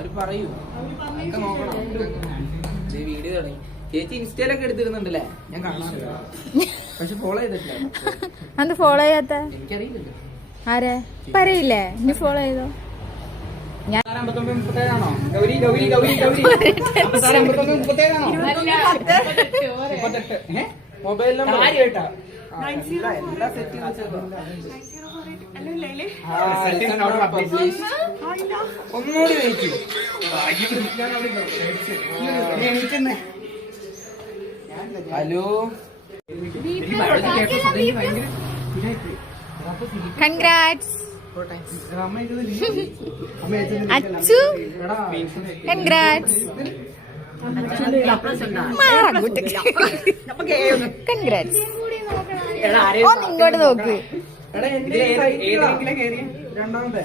അവര് പറയൂ നോക്കണം. വീഡിയോ തുടങ്ങി. ചേച്ചി ഇൻസ്റ്റയിലൊക്കെ എടുത്തിരുന്നുണ്ടല്ലേ? ഞാൻ കാണാറില്ല, പക്ഷെ ഫോളോ ചെയ്തിട്ടില്ല. അത് ഫോളോ ചെയ്യാത്ത എനിക്കറിയില്ല. ആരെ പറയില്ലേ? നീ ഫോളോ ചെയ്തോ. ഞാൻ ഗൗരി ഗൗരി ഗൗരി ഗൗരി മൊബൈൽ നമ്പർ എല്ലാ സെറ്റിംഗ് ഒന്നുകൂടി വെയിക്കും. Hello, congrats Achu, congrats congrats. ഇങ്ങോട്ട് നോക്ക്. രണ്ടാമത്തെ